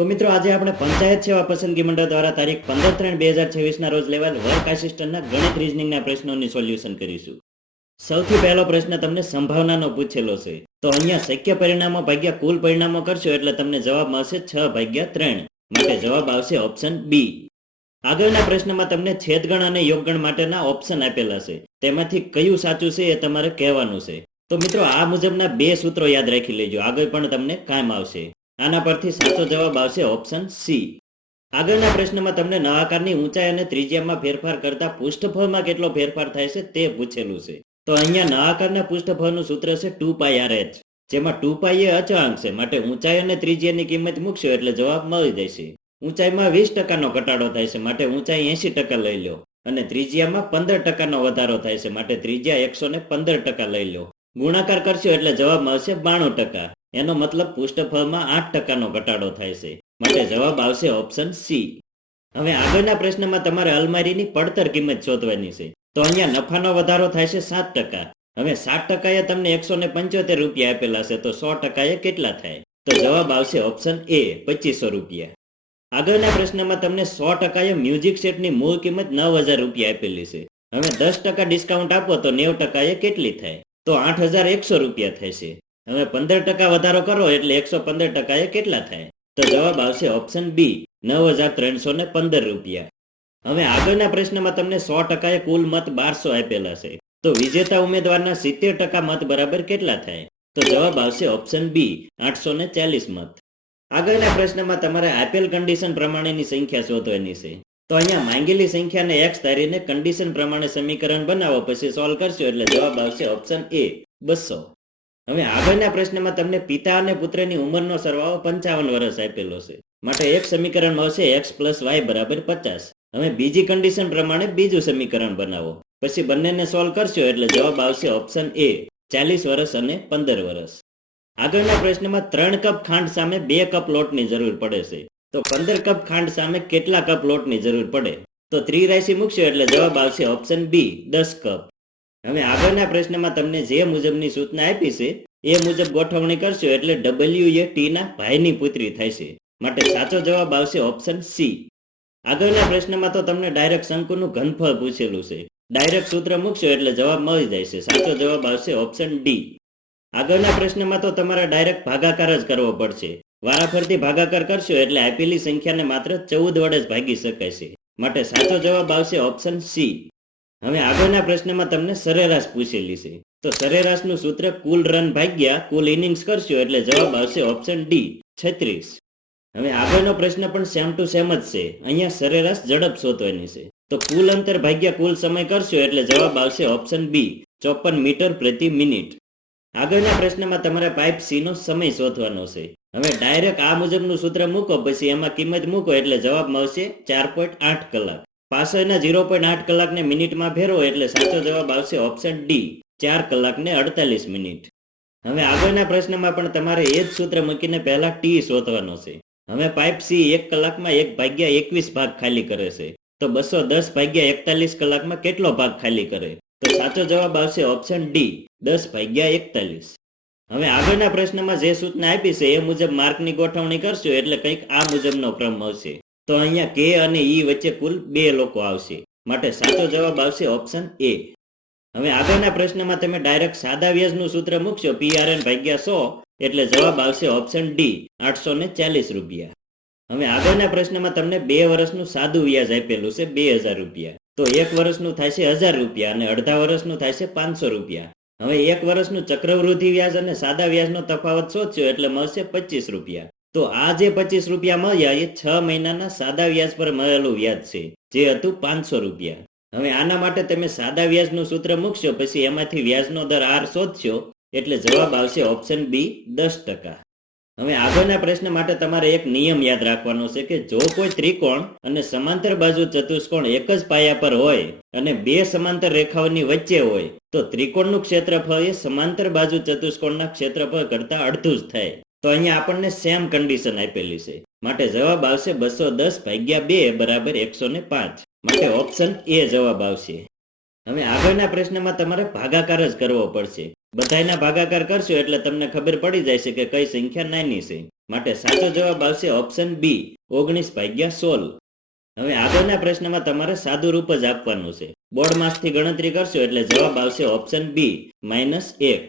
તો મિત્રો આજે આપણે પંચાયત સેવા પસંદગી મંડળ દ્વારા તારીખ 15/3/2026 ના રોજ લેવાયેલ વર્ક આસિસ્ટન્ટના ગણિત રીઝનિંગના પ્રશ્નોની સોલ્યુશન કરીશું. સૌથી પહેલો પ્રશ્ન તમને સંભાવનાનો પૂછેલો છે. તો અહીંયા શક્ય પરિણામો ભાગ્યા કુલ પરિણામો કરશો એટલે તમને જવાબ મળશે 6/3. માટે જવાબ આવશે ઓપ્શન બી. આગળના પ્રશ્નમાં તમને છેદગણ અને યોગગણ માટેના ઓપ્શન આપેલા છે. તેમાંથી કયું સાચું છે એ તમારે કહેવાનું છે. તો મિત્રો આ મુજબના બે સૂત્રો યાદ રાખી લેજો, આગળ પણ તમને કામ આવશે. આના પરથી સાચો જવાબ આવશે ઓપ્શન સી. આગળના પ્રશ્નમાં તમને નળાકારની ઊંચાઈ અને ત્રિજ્યામાં ફેરફાર કરતા પૃષ્ઠફળમાં કેટલો ફેરફાર થાય છે તે પૂછેલું છે. તો અહીંયા નળાકારના પૃષ્ઠફળનું સૂત્ર છે 2πRh, જેમાં 2π એ અચળાંક છે. માટે ઊંચાઈ અને ત્રિજ્યાની કિંમત મૂકશો એટલે જવાબ મળી જશે. ઊંચાઈમાં 20% નો ઘટાડો થાય છે, માટે ઊંચાઈ 80% લઈ લો. અને ત્રિજ્યામાં 15% નો વધારો થાય છે, માટે ત્રિજ્યા 115% લઈ લો. ગુણાકાર કરશો એટલે જવાબ મળશે 92%. એનો મતલબ પૃષ્ઠફળમાં 8% નો ઘટાડો થાય છે. માટે જવાબ આવશે ઓપ્શન સી. હવે આગળના પ્રશ્નમાં તમારે અલમારીની પડતર કિંમત શોધવાની છે. તો અહીંયા નફાનો વધારો થાય છે 7%. હવે 7% એ તમને 175 રૂપિયા આપેલા છે, તો 100% એ કેટલા થાય? તો જવાબ આવશે ઓપ્શન એ 2500 રૂપિયા. આગળના પ્રશ્નમાં તમને 100% એ મ્યુઝિક સેટની મૂળ કિંમત 9000 રૂપિયા આપેલી છે. હવે 10% ડિસ્કાઉન્ટ આપો તો 90% એ કેટલી થાય? તો 8100 રૂપિયા થશે. હવે 15% વધારો કરો એટલે 115% એ કેટલા થાય? તો જવાબ આવશે ઓપ્શન બી 9315 રૂપિયા. હવે આગળના પ્રશ્નમાં તમને 100% એ કુલ મત 1200 આપેલા છે. તો વિજેતા ઉમેદવારના 70% મત બરાબર કેટલા થાય? તો જવાબ આવશે ઓપ્શન બી 840 મત. આગળના પ્રશ્નમાં તમારે આપેલ કન્ડિશન પ્રમાણેની સંખ્યા શોધવાની છે. તો અહીંયા માંગેલી સંખ્યાને x ધારીને કન્ડિશન પ્રમાણે સમીકરણ બનાવો, પછી સોલ્વ કરશો એટલે જવાબ આવશે ઓપ્શન એ 200. હવે આગળના પ્રશ્નમાં તમને પિતા અને પુત્રની ઉંમરનો સરવાળો 55 વર્ષ આપેલો છે. માટે એક સમીકરણ મળશે x + y = 50. હવે બીજી કન્ડિશન પ્રમાણે બીજું સમીકરણ બનાવો, પછી બંનેને સોલ્વ કરશો એટલે જવાબ આવશે ઓપ્શન એ 40 વર્ષ અને 15 વર્ષ. આગળના પ્રશ્નમાં 3 કપ ખાંડ સામે 2 કપ લોટની જરૂર પડે છે. તો 15 કપ ખાંડ સામે કેટલા કપ લોટની જરૂર પડે? તો ત્રિરાશિ મૂકશો એટલે જવાબ આવશે ઓપ્શન બી 10 કપ. હવે આગળના પ્રશ્નમાં તમને જે મુજબની સૂચના આપી છે એ મુજબ ગોઠવણી કરશો એટલે W એ T ના ભાઈની પુત્રી થાય છે. માટે સાચો જવાબ આવશે ઓપ્શન સી. આગળના પ્રશ્નમાં તો તમને ડાયરેક્ટ શંકુનું ઘનફળ પૂછેલું છે. ડાયરેક્ટ સૂત્ર મૂકશો એટલે જવાબ મળી જાય છે. સાચો જવાબ આવશે ઓપ્શન ડી. આગળના પ્રશ્નમાં તો તમારે ડાયરેક્ટ ભાગાકાર જ કરવો પડશે. વારાફરતી ભાગાકાર કરશો એટલે આપેલી સંખ્યાને માત્ર 14 વડે જ ભાગી શકાય છે. માટે સાચો જવાબ આવશે ઓપ્શન સી. હવે આગળના પ્રશ્નમાં તમને સરેરાશ પૂછેલી છે. તો સરેરાશનું સૂત્ર કુલ રન ભાગ્યા કુલ ઇનિંગ્સ કરશો એટલે જવાબ આવશે ઓપ્શન ડી 36. હવે આગળનો પ્રશ્ન પણ સેમ ટુ સેમ જ છે. અહીંયા સરેરાશ ઝડપ શોધવાની છે. તો કુલ અંતર ભાગ્યા કુલ સમય કરશો એટલે જવાબ આવશે ઓપ્શન બી 54 મીટર પ્રતિ મિનિટ. આગળના પ્રશ્નમાં તમારે પાઇપ સી નો સમય શોધવાનો છે. હવે ડાયરેક્ટ આ મુજબનું સૂત્ર મૂકો, પછી એમાં કિંમત મૂકો એટલે જવાબ મળશે 4.8 કલાક. પાછળના 0.8 કલાકને મિનિટમાં ફેરવો એટલે સાચો જવાબ આવશે ઓપ્શન ડી 4 કલાક ને 48 મિનિટ. હવે આગળના પ્રશ્નમાં પણ તમારે એ જ સૂત્ર મૂકીને પહેલા ટી શોધવાનો છે. હવે પાઇપ સી 1 કલાકમાં 1/21 ભાગ ખાલી કરે છે. તો 210/41 કલાકમાં કેટલો ભાગ ખાલી કરે? તો સાચો જવાબ આવશે ઓપ્શન ડી 10/41. હવે આગળના પ્રશ્નમાં જે સૂચના આપી છે એ મુજબ માર્કની ગોઠવણી કરશો એટલે કંઈક આ મુજબનો ક્રમ મળશે. તો અહીંયા કે અને ઈ વચ્ચે કુલ 2 લોકો આવશે. માટે સાચો જવાબ આવશે ઓપ્શન એ. હવે આગળના પ્રશ્નમાં તમે ડાયરેક્ટ સાદા વ્યાજનું સૂત્ર મૂકશો PRN/100 એટલે જવાબ આવશે ઓપ્શન ડી 840 રૂપિયા. હવે આગળના પ્રશ્નમાં તમને 2 વર્ષનું સાદું વ્યાજ આપેલું છે 2000 રૂપિયા. તો 1 વર્ષનું થાય છે 1000 રૂપિયા અને અડધા વર્ષનું થાય છે 500 રૂપિયા. હવે 1 વર્ષનું ચક્રવૃદ્ધિ વ્યાજ અને સાદા વ્યાજનો તફાવત શોધશો એટલે મળશે 25 રૂપિયા. તો આ જે 25 રૂપિયા મળ્યા એ 6 મહિનાના સાદા વ્યાજ પર મળેલું વ્યાજ છે, જે હતું 500 રૂપિયા. હવે આના માટે તમે સાદા વ્યાજનું સૂત્ર મૂકશો, પછી એમાંથી વ્યાજનો દર R શોધશો એટલે જવાબ આવશે ઓપ્શન બી 10%. હવે આગળના પ્રશ્ન માટે તમારે એક નિયમ યાદ રાખવાનો છે કે જો કોઈ ત્રિકોણ અને સમાંતર બાજુ ચતુષ્કોણ એક જ પાયા પર હોય અને 2 સમાંતર રેખાઓની વચ્ચે હોય તો ત્રિકોણનું ક્ષેત્રફળ એ સમાંતર બાજુ ચતુષ્કોણના ક્ષેત્રફળ કરતા અડધું જ થાય. તો અહીંયા આપણને સેમ કન્ડિશન આપેલી છે. માટે જવાબ આવશે 210/2 = 105. માટે ઓપ્શન એ જવાબ આવશે. હવે આગળના પ્રશ્નમાં તમારે ભાગાકાર જ કરવો પડશે. બધાયના ભાગાકાર કરશો એટલે તમને ખબર પડી જાય છે કે કઈ સંખ્યા નાની છે. માટે સાચો જવાબ આવશે ઓપ્શન બી 19/16. હવે આગળના પ્રશ્નમાં તમારે સાદું રૂપ જ આપવાનું છે. બોર્ડ માસથી ગણતરી કરશો એટલે જવાબ આવશે ઓપ્શન બી -1.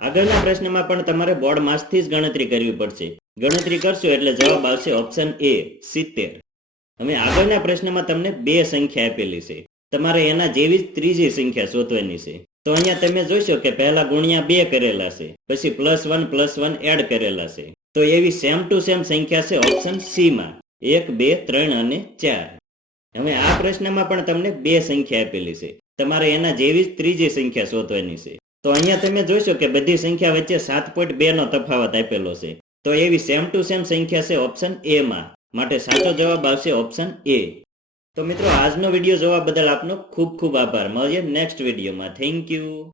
આગળના પ્રશ્નમાં પણ તમારે બોર્ડ માસથી જ ગણતરી કરવી પડશે. ગણતરી કરશો એટલે જવાબ આવશે ઓપ્શન એ 70. હવે આગળના પ્રશ્નમાં તમને બે સંખ્યા આપેલી છે. તમારે એના જેવી જ ત્રીજી સંખ્યા શોધવાની છે. તો અહીંયા તમે જોશો કે પહેલા ગુણ્યા 2 કરેલા છે, પછી +1 એડ કરેલા છે. તો એવી સેમ ટુ સેમ સંખ્યા છે ઓપ્શન સી માં 1, 2, 3 અને 4. હવે આ પ્રશ્નમાં પણ તમને બે સંખ્યા આપેલી છે. તમારે એના જેવી જ ત્રીજી સંખ્યા શોધવાની છે. તો અહીંયા તમે જોશો કે બધી સંખ્યા વચ્ચે 7.2 નો તફાવત આપેલો છે. તો એવી સેમ ટુ સેમ સંખ્યા છે ઓપ્શન એ માં. માટે સાચો જવાબ આવશે ઓપ્શન એ. તો મિત્રો, આજનો વિડીયો જોવા બદલ આપનો ખૂબ ખૂબ આભાર. મળીએ નેક્સ્ટ વિડીયોમાં. Thank you.